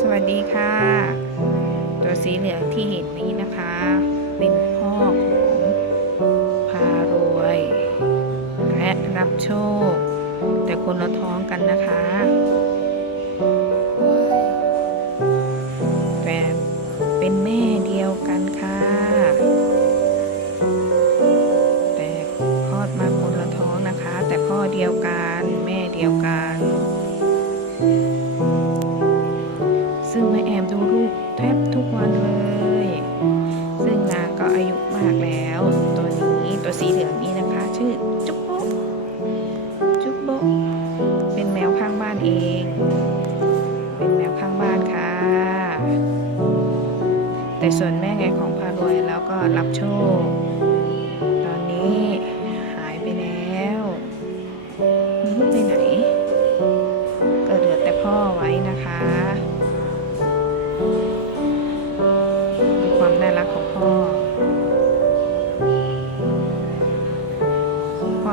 สวัสดีค่ะ ตัวสีเหลืองที่เห็นนี้นะคะ เป็นพ่อของพารวย และรับโชค แต่คนละท้องกันนะคะ แต่เป็นแม่เดียวกัน ซึ่งแม่แอมดูลูกแทบทุกวันเลย ซึ่งนางก็อายุมากแล้ว ตัวนี้ตัวสีเหลืองนี้นะคะ ชื่อจุ๊บโบจุ๊บโบเป็นแมวข้างบ้านเอง เป็นแมวข้างบ้านค่ะ แต่ส่วนแม่ไงของพารวยแล้วก็รับโชค ตอนนี้หายไปแล้วไมันไปไหน ก็เหลือแต่พ่อวะ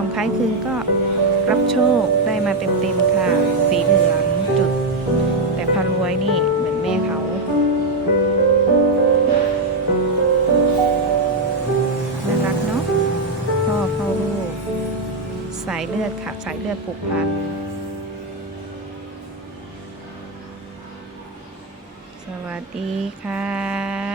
ความคล้ายคลึงก็รับโชคได้มาเต็มๆค่ะ สีเหลืองจุด แต่พารวยนี่เหมือนแม่เขาน่ารักเนาะพ่อเฝ้าลูกสายเลือดค่ะ สายเลือดผูกพันสวัสดีค่ะ